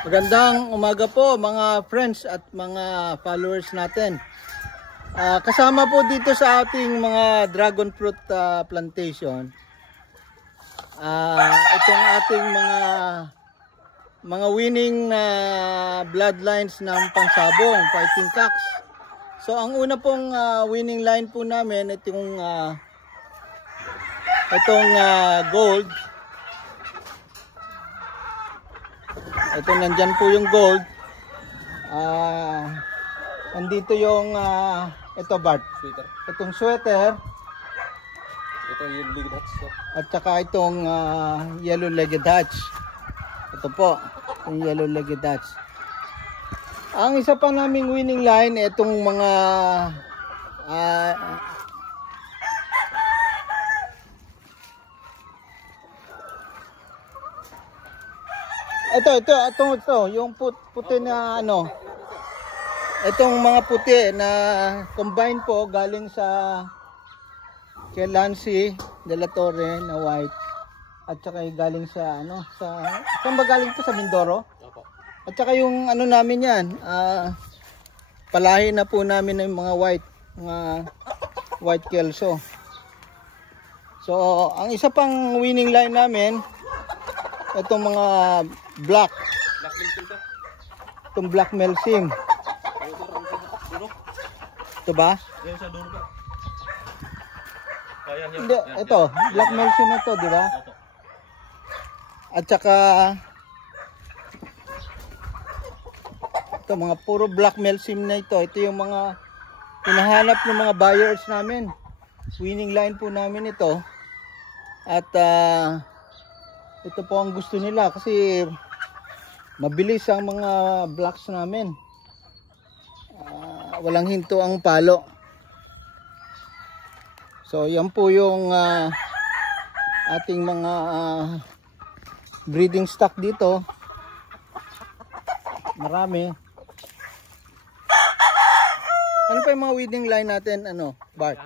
Magandang umaga po mga friends at mga followers natin. Kasama po dito sa ating mga dragon fruit plantation. Itong ating mga winning bloodlines ng pansabong, fighting cocks. So ang una pong winning line po namin itong gold. Ito, nandyan po yung gold. Andito yung ito Bart, sweater. Itong sweater. Ito yung yellow-legged hatch. At saka itong yellow-legged hatch. Ito po, yung yellow-legged hatch. Ang isa pa naming winning line, itong mga ito, yung puti na ano. Itong mga puti na combine po galing sa kay Lancy de la Torre na white. At saka galing sa ano, saan ba galing to, sa Mindoro? At saka yung ano namin yan, palahi na po namin ng mga white kelso. So, ang isa pang winning line namin, itong mga black melsim. Ito ba? Hindi, ito, black melsim ito, di ba? At saka ito, mga puro black melsim na ito. Ito yung mga hinahanap ng mga buyers namin. Winning line po namin ito. At ito po ang gusto nila kasi mabilis ang mga blocks namin. Walang hinto ang palo. So yan po yung ating mga breeding stock dito. Marami. Ano pa yung mga winning line natin, ano, Bart?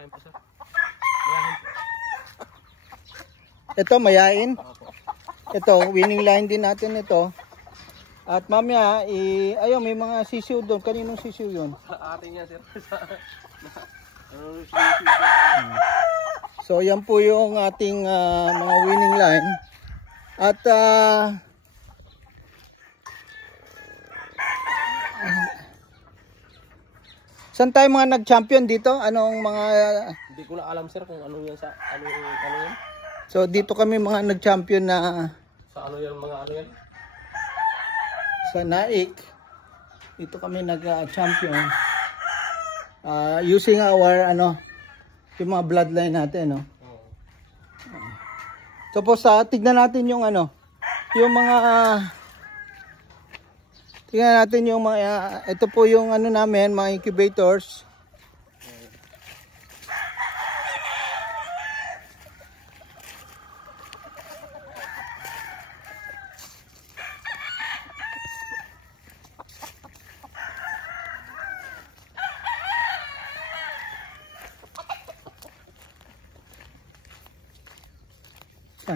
Ito, mayain. Ito, winning line din natin ito. At mamaya, ayun, may mga sisiw doon. Kaninong sisiw yun? Ating yan, sir. So, yan po yung ating mga winning line. At, saan tayo mga nag-champion dito? Anong mga... Hindi ko na alam, sir, kung ano yan sa... Ano yan? So, dito kami mga nag-champion na... Sa ano yan, mga ano yan? Sa Naik. Dito kami nag-champion. Using our, ano, yung mga bloodline natin, no? So, po tignan natin yung, ano, yung mga... tignan natin yung mga... ito po yung, ano namin, mga incubators.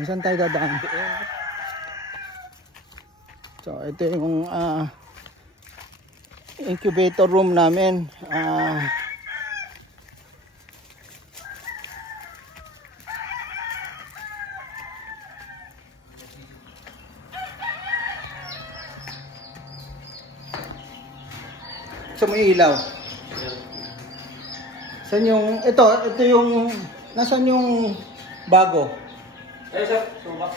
Saan tayo dadaan? So, ito yung incubator room namin. So, may ilaw. Saan yung, ito yung, nasaan yung bago? Eh, sir, suba.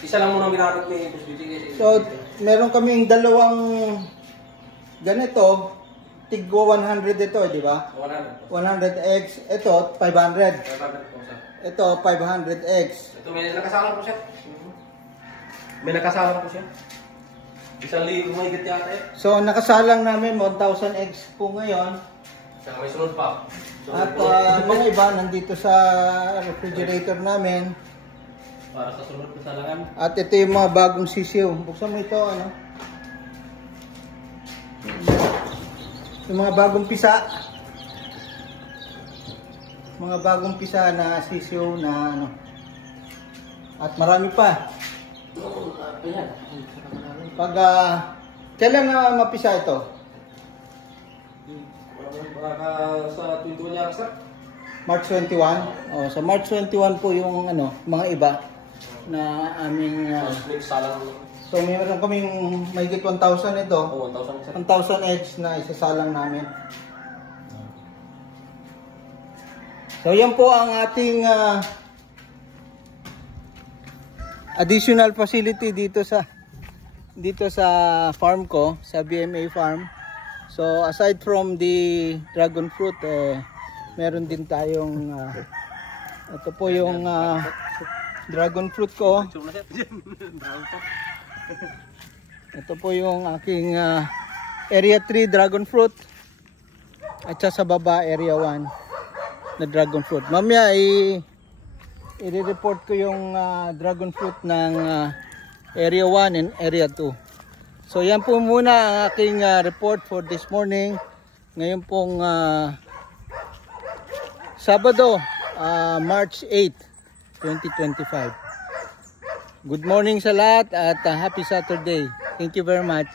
Isa lang muna ginamit ni Pusbiti. So, meron kaming dalawang ganito, tigwa 100 ito, di ba? 100x, ito 500. 500 po, sir. Ito 500x. Ito may nakasalang po siya. May nakasalang po siya. 1,000 mahigit yata eh. So, nakasalang namin 1,000x po ngayon. Saka may sunod pa. At mga iba nandito sa refrigerator namin. Para sa sunod na salangan. At ito yung mga bagong sisiw. Buksan mo ito, ano? Yung mga bagong pisa. Mga bagong pisa na sisiw na ano. At marami pa. Oo, yan. Pag, kailan na mapisa ito? Baka sa 21 niya, sir. March 21? Oh, sa March 21 po yung ano, mga iba na aming... Next salang. so, mayroon kaming mahigit 1,000 ito. Oh, 1,000 sir. 1,000 eggs na isasalang namin. So, yan po ang ating additional facility dito sa farm ko, sa BMA farm. So, aside from the dragon fruit, meron din tayong ito po yung dragon fruit ko. Ito po yung aking area 3 dragon fruit. At sa baba area 1 na dragon fruit. Mamaya i-report ko yung dragon fruit ng area 1 and area 2. So yan po muna ang aking report for this morning. Ngayon pong Sabado, March 8, 2025. Good morning sa lahat at happy Saturday. Thank you very much.